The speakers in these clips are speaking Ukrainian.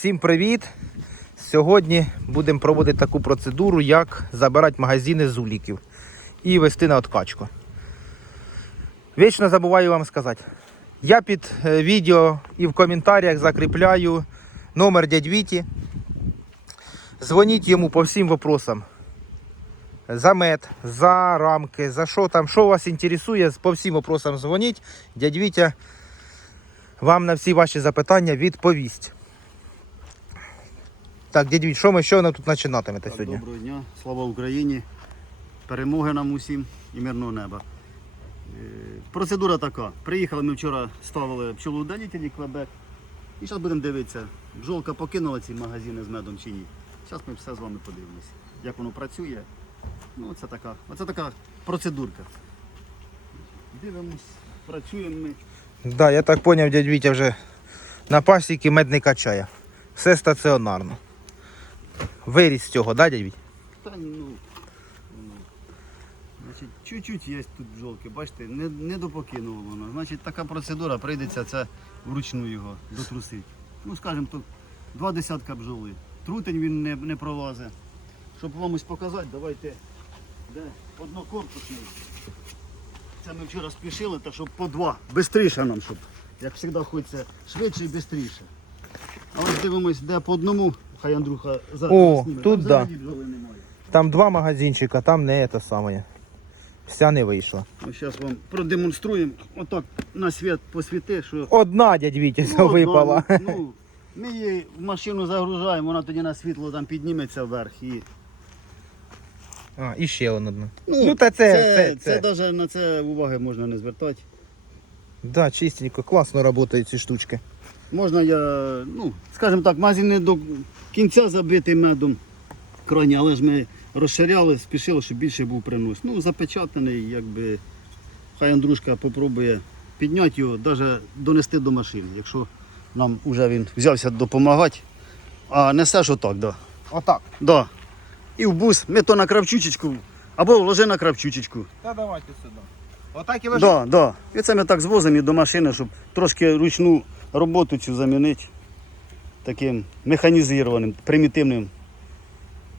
Всім привіт! Сьогодні будемо проводити таку процедуру, як забирати магазини з уліків і вести на откачку. Вічно забуваю вам сказати. Я під е, відео і в коментарях закріпляю номер дядь Віті. Дзвоніть йому по всім вопросам. За мед, за рамки, за що там, що вас інтересує, по всім вопросам дзвоніть. Дядь Вітя вам на всі ваші запитання відповість. Так, Віть, що ми що ви тут починатимете Так, сьогодні? Доброго дня, слава Україні, перемоги нам усім і мирного неба. Е, Процедура така. Приїхали ми вчора, ставили пчелоудалителі Квебек. І зараз будемо дивитися, бджолка покинула ці магазини з медом чи ні. Зараз ми все з вами подивимося, як воно працює. Ну, це така, оце така процедурка. Дивимось, працюємо ми. Да, я так зрозумів, дядь Вітя вже на пасіки мед не качає. Все стаціонарно. Виріс з цього, да, дядь? Та ну, ну, значить, чуть-чуть є тут бджолки, бачите, не, не допокинуло воно. Значить, така процедура прийдеться це вручну його дотрусити. Ну, скажімо, тут два десятка бджоли. Трутень він не, не пролазить. Щоб вам ось показати, давайте де однокорпусний. Це ми вчора спішили, так щоб по два. Бистріше нам, щоб, як завжди, хочеться швидше і швидше. А ось дивимось, де по одному, хай Андрюха за О, зніме. тут Там да. взагалі бджоли немає. Там два магазинчика, там не те саме. Вся не вийшла. Ось зараз вам продемонструємо. Отак на світ посвіти, що Одна дядь Вітя Ну, випала. ну, ну, ми її в машину загружаємо, вона тоді на світло там підніметься вверх. І... А, і ще одна. Ну, Ну, та це- це- це, це. навіть на це уваги можна не звертати. Да, чистенько, класно працюють ці штучки. Можна я, ну, скажімо так, магазин не до кінця забитий медом крайні, але ж ми розширяли, спішили, щоб більше був принос. Ну, запечатаний, якби хай Андрушка попробує підняти його, навіть донести до машини, якщо нам вже він взявся допомагати. А несеш отак, да. Отак. Да. І в бус, ми то на кравчучечку, або ложи на кравчучечку. Та давайте сюди. Отак і лежить. Да, да. І це ми так звозимо і до машини, щоб трошки ручну роботу цю замінити таким механізованим, примітивним.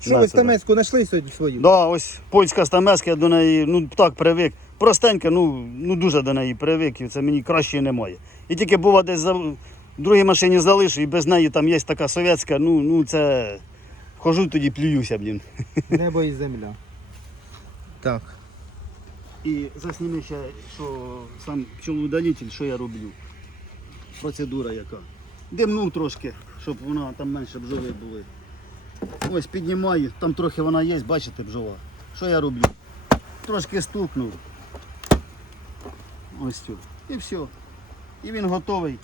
Що ви стамецьку знайшли сьогодні свою? Да, ось польська стамеска, я до неї ну так привик. Простенька, ну, ну дуже до неї привик, і це мені краще немає. І тільки бува десь за... в другій машині залишу, і без неї там є така совєтська, ну, ну це. Хожу тоді плююся, блін. Небо і земля. Так. І засніми ще, що сам пчелоудалитель, що я роблю. Процедура яка. Димнув трошки, щоб вона там менше бджоли були. Ось піднімаю, там трохи вона є, бачите, бджола. Що я роблю? Трошки стукнув. Ось цю. І все. І він готовий.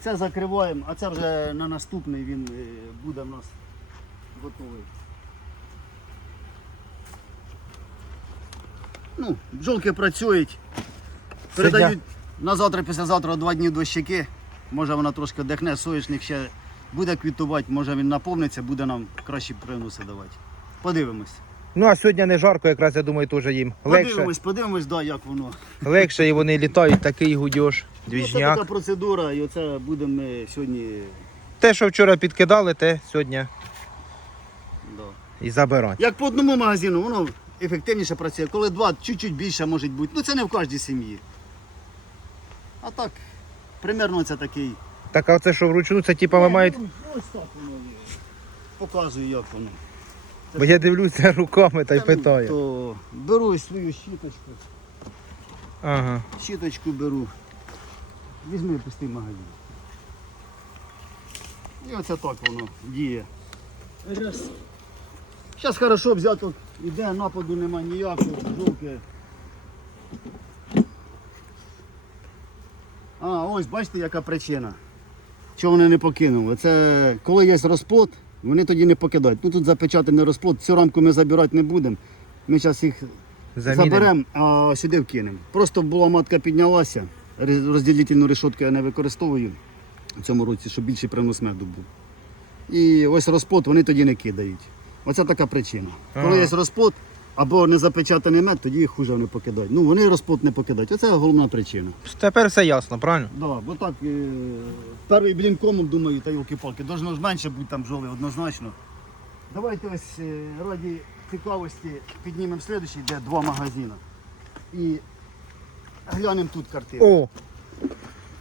Це закриваємо, а це вже на наступний він е, буде в нас готовий. Ну, бджолки працюють. Передають на завтра, післязавтра два дні дощики. Може вона трошки дихне, соняшник ще буде квітувати, може він наповниться, буде нам кращі приноси давати. Подивимось. Ну а сьогодні не жарко, якраз я думаю, теж їм. Легше, Подивимось, подивимось, да, як воно. легше і вони літають, такий гудьош, Ну, Це така процедура, і оце будемо ми сьогодні. Те, що вчора підкидали, те сьогодні Да. і забирати. Як по одному магазину, воно ефективніше працює. Коли два, чуть-чуть більше може бути. Ну це не в кожній сім'ї. А так, примерно це такий. Так, а це що вручну, це типа ви маєте. Ну, Ось так воно є. Показую, як воно. Бо я дивлюся руками та й ну, питаю. То беру свою щіточку. Ага. Щіточку беру. Візьми пустий магазин. І оце так воно діє. Зараз хорошо взято, іде, нападу нема ніякого, жовке. А, ось бачите, яка причина. Чого вони не покинули? Це коли є розплод, вони тоді не покидають. Ну тут запечатаний розплод, цю рамку ми забирати не будемо. Ми зараз їх Заберемо, а сюди вкинемо. Просто була матка піднялася. роз- Розділительну решетку я не використовую в цьому році, щоб більший принос меду був. І ось розплод вони тоді не кидають. Оце така причина. Коли є розплод, або не запечатаний мед, тоді їх хуже не покидають. Ну вони розплод не покидають. Оце головна причина. Тепер все ясно, правильно? Да, бо так е, перший блінком, думаю, та йолки-палки, должно ж менше бути там бджоли однозначно. Давайте ось е, раді цікавості піднімемо слідуючий, де два магазини. І глянемо тут картину. О,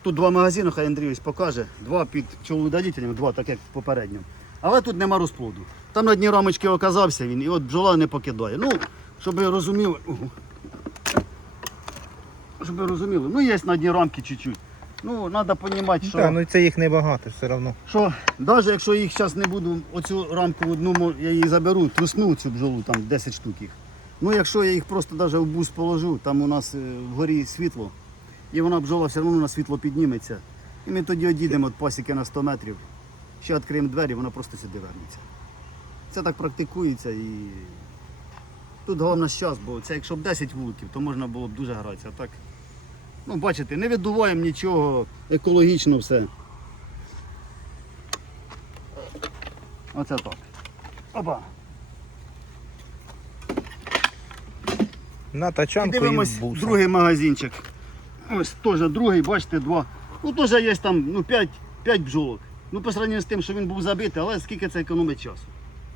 Тут два магазини, хай Андрій ось покаже. Два під пчеловидалителем, два, так як попередньому. Але тут нема розплоду. Там на дні рамочки оказався він, і от бджола не покидає. Ну, щоб ви розуміли. Щоб ви розуміли, ну є на дні рамки чуть-чуть. Ну, треба розуміти, що, та, ну це їх небагато все одно. що навіть якщо їх зараз не буду, оцю рамку одну я її заберу, трусну цю бджолу, там 10 штук їх. Ну, якщо я їх просто навіть в бус положу, там у нас е, вгорі світло, і вона бджола все одно на світло підніметься. І ми тоді одійдемо від пасіки на 100 метрів, ще відкриємо двері, вона просто сюди вернеться. Це так практикується і тут головне час, бо це якщо б 10 вуликів, то можна було б дуже гратися. А так, ну бачите, не видуваємо нічого, екологічно все. Оце так. Опа. На тачанку і дивимось в буса. другий магазинчик. Ось теж другий, бачите, два. Ну теж є там ну, 5, 5 бджолок. Ну, по сравнению з тим, що він був забитий, але скільки це економить часу.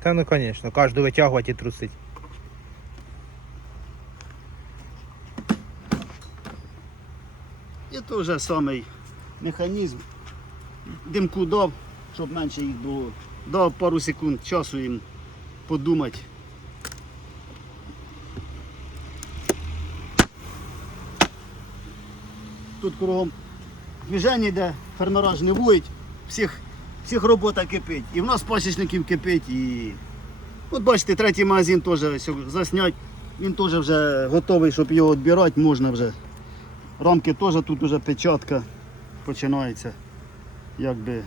Та ну звісно, кожну витягувати і трусить. І той же самий механізм. Димку дав, щоб менше їх було. Дав пару секунд часу їм подумати. Тут кругом движення йде, фермера ж не воють, всіх, всіх робота кипить. І в нас пасічників кипить. І... От бачите, третій магазин теж заснять. Він теж вже готовий, щоб його відбирати, можна вже. Рамки теж тут вже печатка починається. Якби.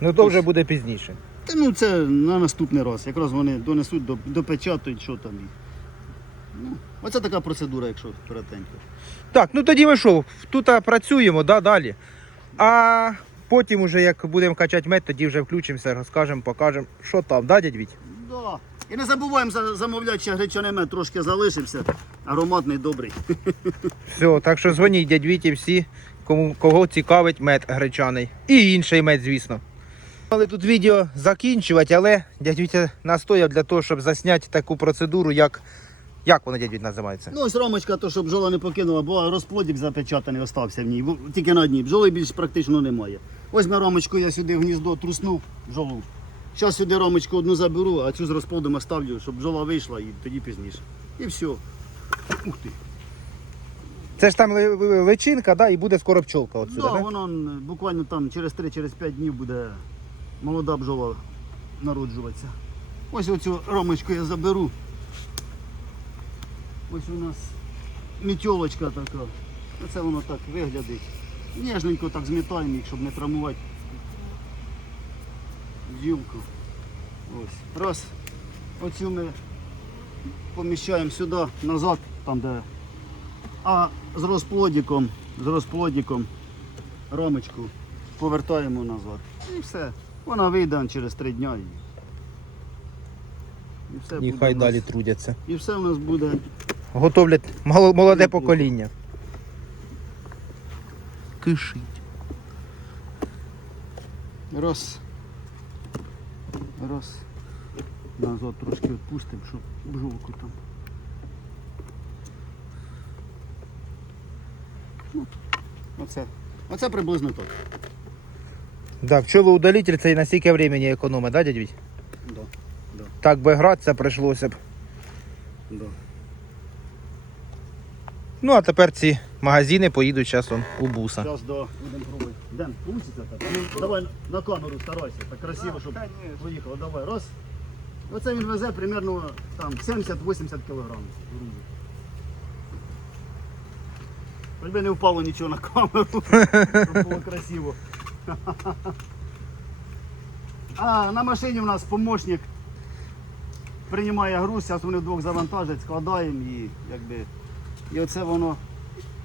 Ну то вже буде пізніше. Та ну це на наступний раз. Якраз вони донесуть, до- допечатають, що там. Ну, оце така процедура, якщо коротенько. Так, ну тоді ми що, тут працюємо, да, далі. А потім, уже як будемо качати мед, тоді вже включимося, розкажемо, покажемо, що там, да, дядь Віть? Да. І не забуваємо за- замовляти ще гречаний мед, трошки залишився. Ароматний, добрий. Все, так що дзвоніть дядь Віті всі, кому, кого цікавить мед гречаний. І інший мед, звісно. Але тут відео закінчувати, але дядь Вітя настояв для того, щоб засняти таку процедуру, як. Як вона дядь називається? Ну ось рамочка, то щоб бджола не покинула, бо розплодик запечатаний остався в ній. Бо Тільки на одній. Бджоли більш практично немає. Ось ми рамочку я сюди в гніздо труснув бджолу. Зараз сюди рамочку одну заберу, а цю з розплодом оставлю, щоб бджола вийшла і тоді пізніше. І все. Ух ти. Це ж там ли- ли- личинка, да, і буде скоро пчолка отсюди, Да, да? воно буквально там через 3-5 днів буде молода бджола народжуватися. Ось оцю рамочку я заберу. Ось у нас мітьолочка така. Оце воно так виглядить. Ніжненько так змітаємо їх, щоб не травмувати бджілку. Ось. Раз. Оцю ми поміщаємо сюди, назад, там де. А з розплодиком, з розплодиком рамочку повертаємо назад. І все. Вона вийде через три дня. І, все І буде хай нас- далі трудяться. І все в нас буде. Готовлять молоде покоління. Кишить. Раз. Раз. Назад трошки відпустимо, щоб бжолку там. Ну, Оце. Оце приблизно так. Да, пчелоудалитель це і на стільки времени економить, да, дядь Віть? Да. Да. Так би гратися прийшлося б. Да. Ну а тепер ці магазини поїдуть часом у буса. Зараз да, будемо пробувати. Ден, так? Ну, давай на камеру старайся, так красиво, щоб поїхало. Давай, раз. Оце він везе примерно там 70-80 кг. Хоч би не впало нічого на камеру, щоб було красиво. А на машині у нас помощник приймає груз, зараз вони вдвох завантажать, складаємо і якби. І оце воно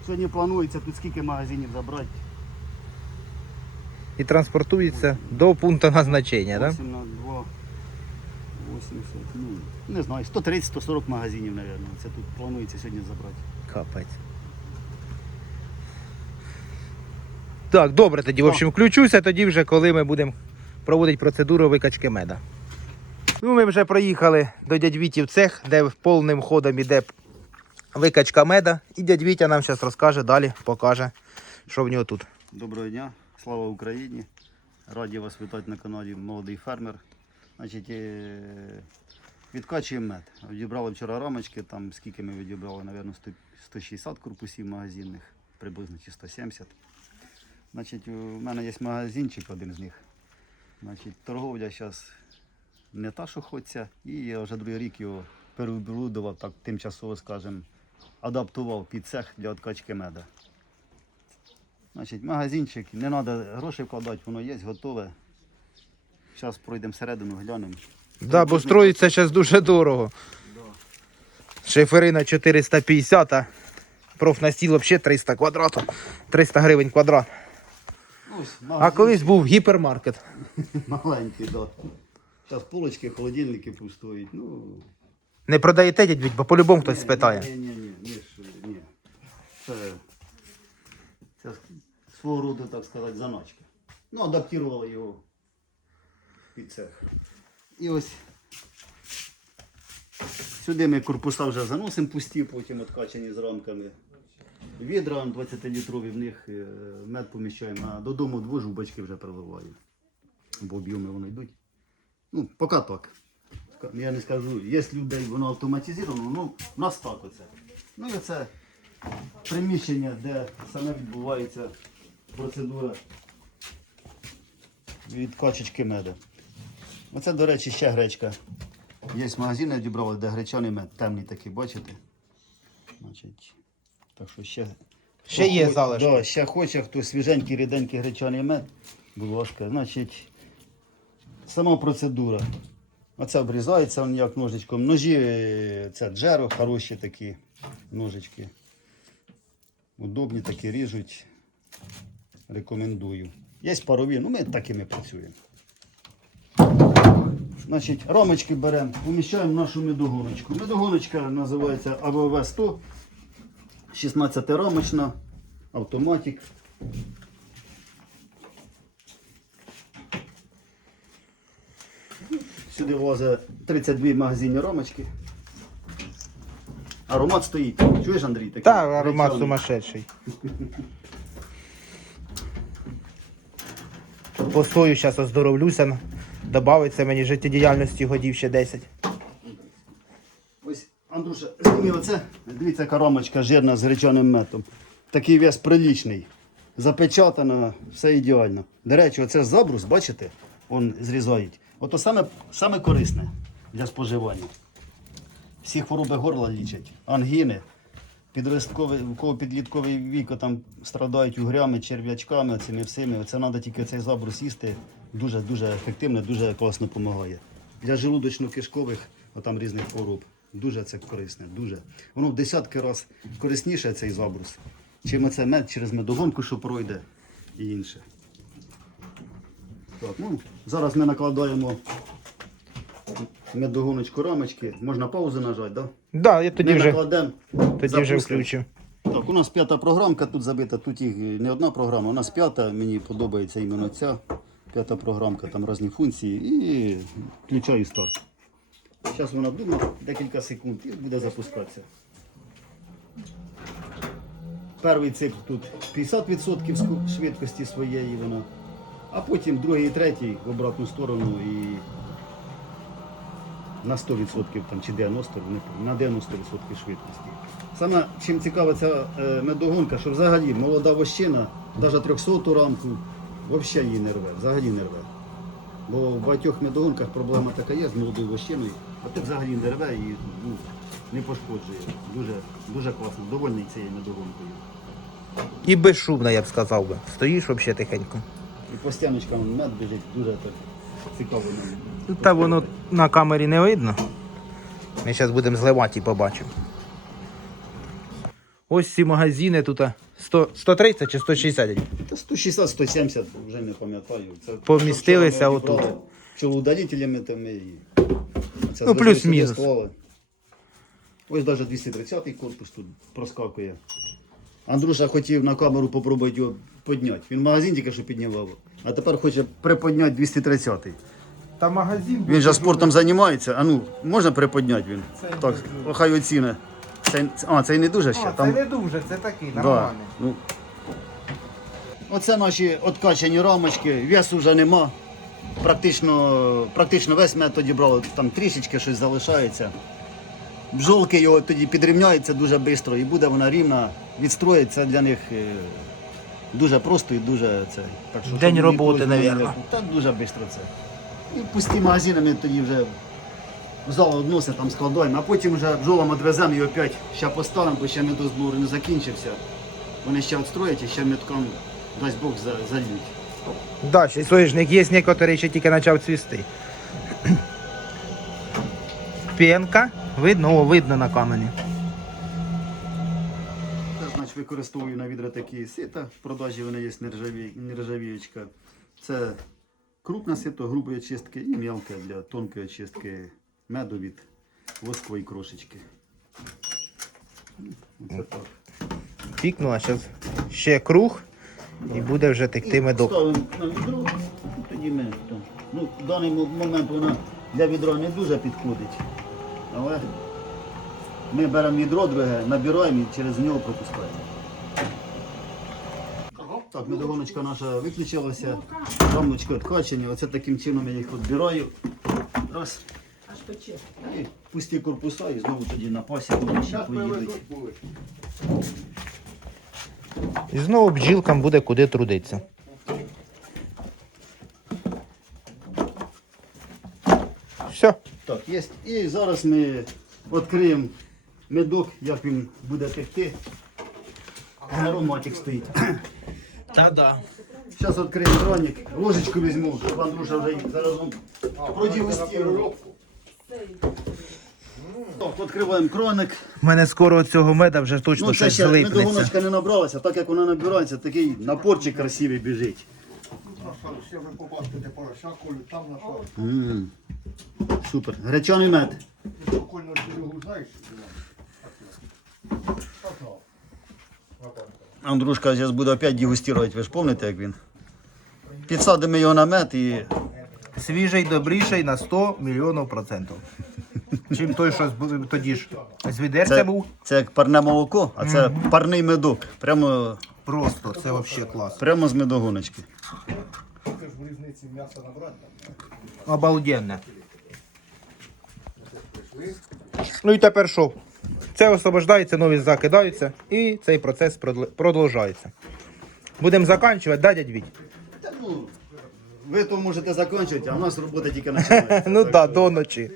сьогодні планується тут скільки магазинів забрати. І транспортується до пункту назначення, да? 8 на 2, 80, ну, не знаю, 130-140 магазинів, мабуть. Це тут планується сьогодні забрати. Капець. Так, добре тоді, в общем, включуся тоді вже, коли ми будемо проводити процедуру викачки меда. Ну, ми вже проїхали до дядь Віті в цех, де повним ходом іде викачка меда. І дядь Вітя нам зараз розкаже далі, покаже, що в нього тут. Доброго дня, слава Україні. Раді вас вітати на каналі Молодий фермер. Значить, е, відкачуємо мед. Відібрали вчора рамочки, там скільки ми відібрали, мабуть, 160 корпусів магазинних, приблизно чи 170. Значить, у мене є магазинчик, один з них. Значить, торговля зараз не та, що хочеться, і я вже другий рік його перебудував, так тимчасово, скажімо, адаптував під цех для відкачки меда. Значить, магазинчик, не треба грошей вкладати, воно є, готове. Зараз пройдемо всередину, глянемо. Да, бо строїться зараз дуже дорого. Шифери на 450, а профнастіл взагалі 300 квадратів. 300 гривень квадрат. Ось, А колись був гіпермаркет. маленький, да. Зараз полочки, холодильники пустують. Ну, Не продаєте, дядь Віть, бо по-любому хтось спитає. Ні, ні, ні, ні, ж, ні. Це, це свого роду, так сказати, заначка. Ну, адаптували його під цех. І ось сюди ми корпуса вже заносимо пусті, потім откачані з рамками. Відра 20-літрові, в них е, мед поміщаємо, а додому двожу бачки вже переливаю. Бо об'єми вони йдуть. Ну, поки так. Я не скажу, є людей, воно автоматизовано, ну, в нас так оце. Ну і це приміщення, де саме відбувається процедура від качечки меду. Оце, до речі, ще гречка. Є магазини, дібрали, де гречаний мед, темний такий, бачите? Значить, так що ще. Ще є залишки. Да, ще хоче, хто свіженький, ріденький гречаний мед, будь ласка. Значить, сама процедура. Оце обрізається он як ножичком. Ножі, е, це джеро, хороші такі ножички. Удобні такі ріжуть. Рекомендую. Є парові, ну ми такими працюємо. Значить, рамочки беремо, поміщаємо нашу медогоночку. Медогоночка називається АВВ 100, 16 рамочна, автоматик. Сюди влазить 32 магазинні рамочки. Аромат стоїть. Чуєш, Андрій? Такий? Та аромат Гречаний. сумасшедший. Постою зараз оздоровлюся. Добавиться мені життєдіяльності годів ще 10. Ось, Андрюша, зніми оце. Дивіться, яка рамочка жирна з гречаним метом. Такий вес прилічний. Запечатана, все ідеально. До речі, оце забрус, бачите, он зрізають. Ото саме, саме корисне для споживання. Всі хвороби горла лічать, ангіни, підростковий, у підлітковий вік там страдають угрями, черв'ячками, цими всіми. Оце треба тільки цей забрус їсти. Дуже-дуже ефективно, дуже класно допомагає. Для желудочно-кишкових отам різних хвороб. Дуже це корисне, дуже. Воно в десятки разів корисніше цей забрус, чим оце мед через медогонку, що пройде і інше. Так, ну, зараз ми накладаємо медогоночку рамочки. Можна паузу нажати, так? Да? Да, я тоді ми вже, накладемо. тоді вже запустимо. включив. Так, у нас п'ята програмка тут забита, тут їх не одна програма, у нас п'ята, мені подобається іменно ця п'ята програмка, там різні функції і включаю старт. Зараз вона думає декілька секунд і буде запускатися. Перший цикл тут 50% швидкості своєї вона, а потім другий і третій в обратну сторону і на 100% там, чи 90%, на 90% швидкості. Саме чим цікава ця е, медогонка, що взагалі молода вощина, навіть 300 рамку, взагалі її не рве, взагалі не рве. Бо в багатьох медогонках проблема така є з молодою вощиною, а ти взагалі не рве і ну, не пошкоджує. Дуже, дуже класно, довольний цією медогонкою. І безшумно, я б сказав би. Стоїш взагалі тихенько. І по стіночкам мед біжить дуже так цікаво. Та воно на камері не видно. Ми зараз будемо зливати і побачимо. Ось ці магазини тут 100, 130 чи 160. Та 160-170, вже не пам'ятаю. Це Помістилися отут. Пчелоудалителями там і Це Ну, плюс-мінус. Ось навіть 230 корпус тут проскакує. Andruша хотів на камеру попробувати його підняти. Він магазин тільки що піднімав, а тепер хоче приподняти 230 Та магазин. Він же спортом займається. А ну, можна приподняти він? Так, хай оціни. Це, а, це і не дуже ще. А, Там... Це не дуже, це такий, Да. нормальний. Ну. Оце наші откачані рамочки, весу вже нема. Практично, практично весь мед тоді брали, там трішечки щось залишається. Бжолки його тоді підрівняються дуже швидко і буде вона рівна. Відстроїть це для них е, дуже просто і дуже це. Так що, День щоб роботи, ніколи не- навірно. Так дуже швидко це. І пусті магазини ми тоді вже в зал односимо, там складаємо, а потім вже бджолам відвеземо і опять ще поставимо, бо ще медозбор не закінчився. Вони ще відстроять і ще метком, дасть Бог, за- зальють. Да, ще соняшник є некоторий ще тільки почав цвісти. Пенка. Видно, о, видно на камені. Значить, використовую на відра такі сита. В продажі вони є нержаві... нержавіючка. Це крупне сито, грубої очистки і мелке для тонкої очистки меду від воскової крошечки. Оце так. Пікнула, зараз ще круг і буде вже текти медок. Ставимо на відро, тоді ми. Ну, в даний момент вона для відра не дуже підходить. Але ми беремо відро друге, набираємо і через нього пропускаємо. Так, медогоночка наша виключилася, рамочка відкачені. Оце таким чином я їх відбираю. Раз. І пусті корпуса і знову тоді на пасіку ще поїдуть. І знову бджілкам буде куди трудитися. Все. Так, є. І зараз ми відкриємо медок, як він буде текти. Ароматик стоїть. Та-да. Зараз відкриємо краник, ложечку візьму, щоб Андрюша вже їх заразом продегустував. Так, відкриваємо краник. У мене скоро цього меда вже точно Ну, щось ще злипнеться. медогоночка не набралася, так як вона набирається, такий напорчик красивий біжить. Ще ви побачите, порося, колю там нашла. М, Супер. Гречаний мед. Прикольно дорогу знаєш? Андрушка зараз буде опять дегустувати, ви ж пам'ятаєте, як він? Підсадимо його на мед і Свіжий, добріший на 100 мільйонів процентів. Чим той, що з- тоді ж з відерця Це, був, це як парне молоко, а це парний медок. Прямо, просто це взагалі клас. прямо з медогоночки. Ти ж в різниці м'ясо набрати. Обалденне. Ну і тепер що? Це освобождається, нові закидаються і цей процес продовжується. Будемо закінчувати, да, дядь Віть? Ну, ви то можете закінчити, а у нас робота тільки починається. Ну так, да, до ночі.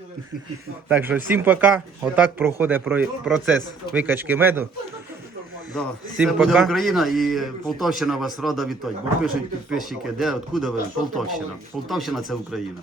Так що всім пока. Отак проходить процес викачки меду. Да. Всім Це буде пока. Україна і Полтавщина вас рада вітати. Бо пишуть підписчики, де, откуда ви? Полтавщина. Полтавщина це Україна.